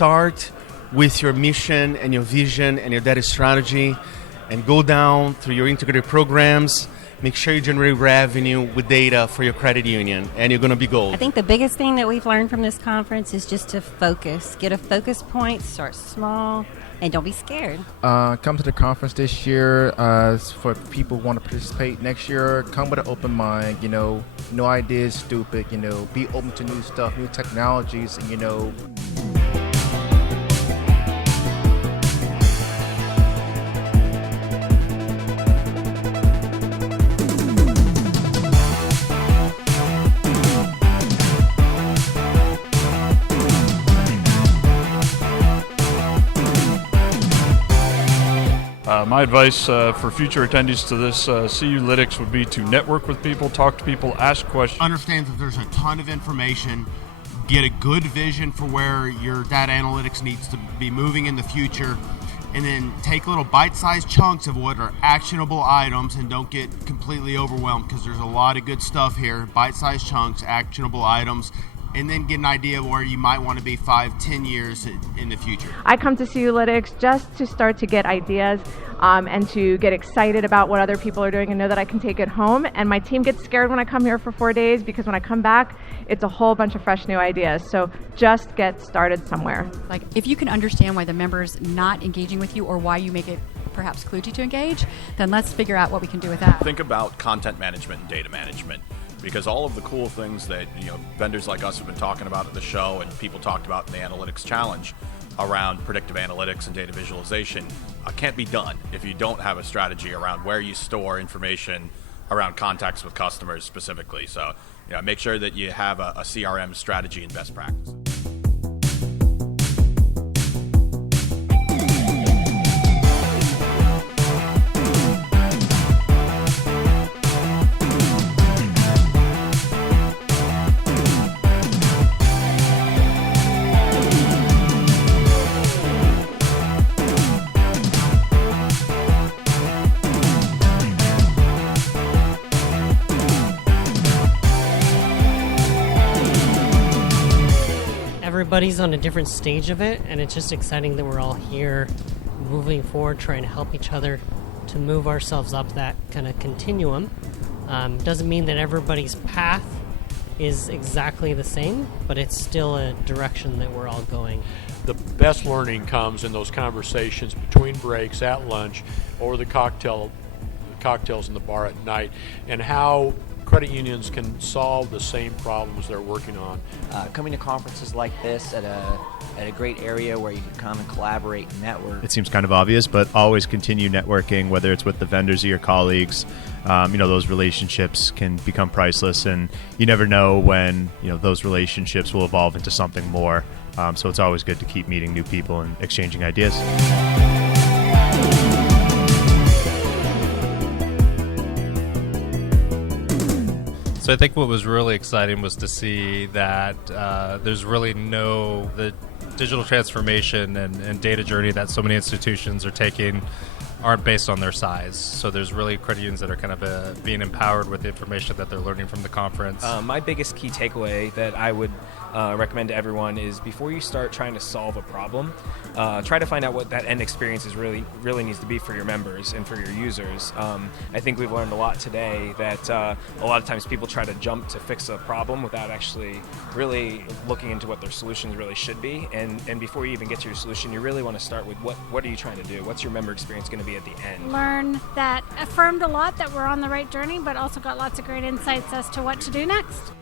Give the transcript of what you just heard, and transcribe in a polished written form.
start with your mission and your vision and your data strategy and go down through your integrated programs. Make sure you generate revenue with data for your credit union, and you're going to be gold. I think the biggest thing that we've learned from this conference is just to focus. Get a focus point, start small, and don't be scared. Come to the conference this year. For people who want to participate next year, come with an open mind. No idea is stupid. Be open to new stuff, new technologies, and My advice for future attendees to this CULytics would be to network with people, talk to people, ask questions. Understand that there's a ton of information. Get a good vision for where your data analytics needs to be moving in the future, and then take little bite-sized chunks of what are actionable items, and don't get completely overwhelmed because there's a lot of good stuff here. Bite-sized chunks, actionable items, and then get an idea of where you might want to be 5-10 years in the future. I come to CULytics just to start to get ideas and to get excited about what other people are doing and know that I can take it home. And my team gets scared when I come here for 4 days because when I come back, it's a whole bunch of fresh new ideas. So just get started somewhere. Like, if you can understand why the member's not engaging with you or why you make it perhaps kludgy to engage, then let's figure out what we can do with that. Think about content management and data management, because all of the cool things that vendors like us have been talking about at the show and people talked about in the Analytics Challenge around predictive analytics and data visualization can't be done if you don't have a strategy around where you store information around contacts with customers specifically. So make sure that you have a CRM strategy and best practices. Everybody's on a different stage of it, and it's just exciting that we're all here moving forward, trying to help each other to move ourselves up that kind of continuum. Doesn't mean that everybody's path is exactly the same, but it's still a direction that we're all going. The best learning comes in those conversations between breaks, at lunch, or the cocktails in the bar at night, and how credit unions can solve the same problems they're working on. Coming to conferences like this at a great area where you can come and collaborate and network. It seems kind of obvious, but always continue networking, whether it's with the vendors or your colleagues. Those relationships can become priceless, and you never know when those relationships will evolve into something more. So it's always good to keep meeting new people and exchanging ideas. So I think what was really exciting was to see that there's really the digital transformation and data journey that so many institutions are taking aren't based on their size. So there's really credit unions that are kind of being empowered with the information that they're learning from the conference. My biggest key takeaway that I would recommend to everyone is before you start trying to solve a problem, try to find out what that end experience is really needs to be for your members and for your users. I think we've learned a lot today that a lot of times people try to jump to fix a problem without actually really looking into what their solutions really should be. And before you even get to your solution, you really want to start with what are you trying to do? What's your member experience going to be at the end? Learn that affirmed a lot that we're on the right journey, but also got lots of great insights as to what to do next.